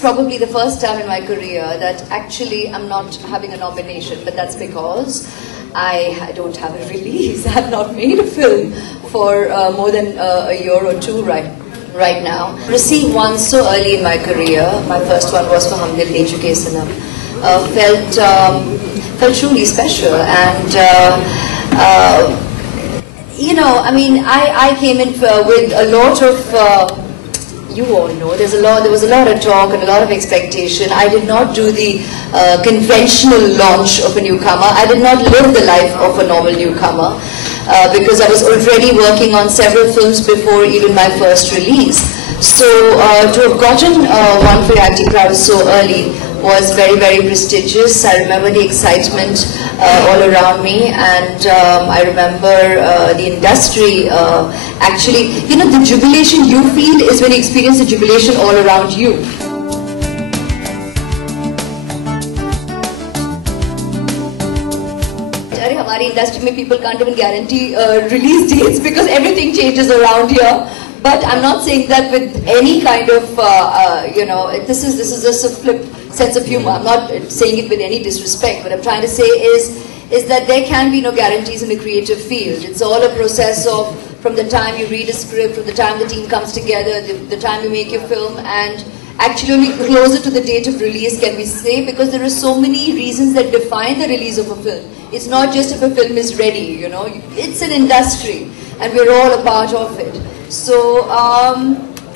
probably the first time in my career that actually I'm not having a nomination, but that's because I don't have a release. I have not made a film for more than a year or two right now. Received one so early in my career. My first one was for Hum Dil De Chuke Sanam. Felt truly special, and you know, I mean, I came in with a lot of. You all know there was a lot of talk and a lot of expectation. I did not do the conventional launch of a newcomer. I did not live the life of a normal newcomer because I was already working on several films before even my first release. So to have gotten one for Anticrowd so early was very, very prestigious. I remember the excitement all around me, and I remember the industry actually, you know, the jubilation you feel is when you experience the jubilation all around you. Our industry, people can't even guarantee release dates because everything changes around here. But I'm not saying that with any kind of, you know, this is just a flip sense of humor. I'm not saying it with any disrespect. What I'm trying to say is that there can be no guarantees in the creative field. It's all a process of from the time you read a script, from the time the team comes together, the time you make your film, and actually only closer to the date of release can we say, because there are so many reasons that define the release of a film. It's not just if a film is ready, you know. It's an industry, and we're all a part of it. So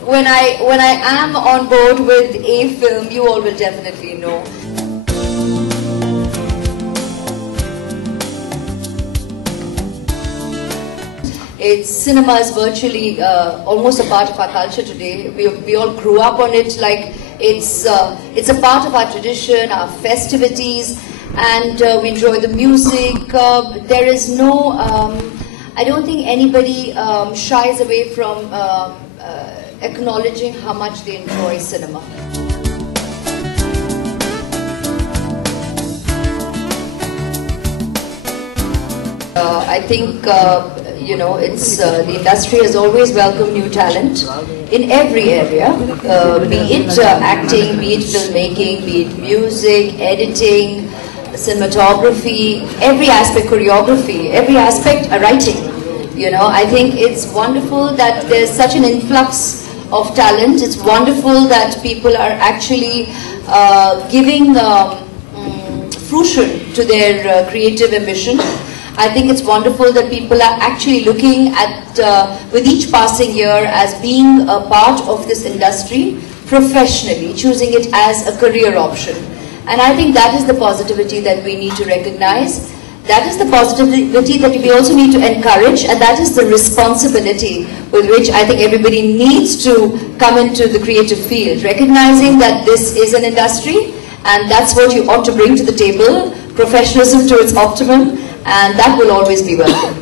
when I am on board with a film, you all will definitely know. Cinema is virtually almost a part of our culture today. We all grew up on it, like it's a part of our tradition, our festivities, and we enjoy the music. There is no, I don't think anybody shies away from acknowledging how much they enjoy cinema. I think you know, it's the industry has always welcomed new talent in every area, be it acting, be it filmmaking, be it music, editing, cinematography, every aspect, choreography, every aspect, writing. You know, I think it's wonderful that there's such an influx of talent. It's wonderful that people are actually giving fruition to their creative ambition. I think it's wonderful that people are actually looking at, with each passing year, as being a part of this industry professionally, choosing it as a career option. And I think that is the positivity that we need to recognize. That is the positivity that we also need to encourage, and that is the responsibility with which I think everybody needs to come into the creative field, recognizing that this is an industry, and that's what you ought to bring to the table, professionalism to its optimum, and that will always be welcome.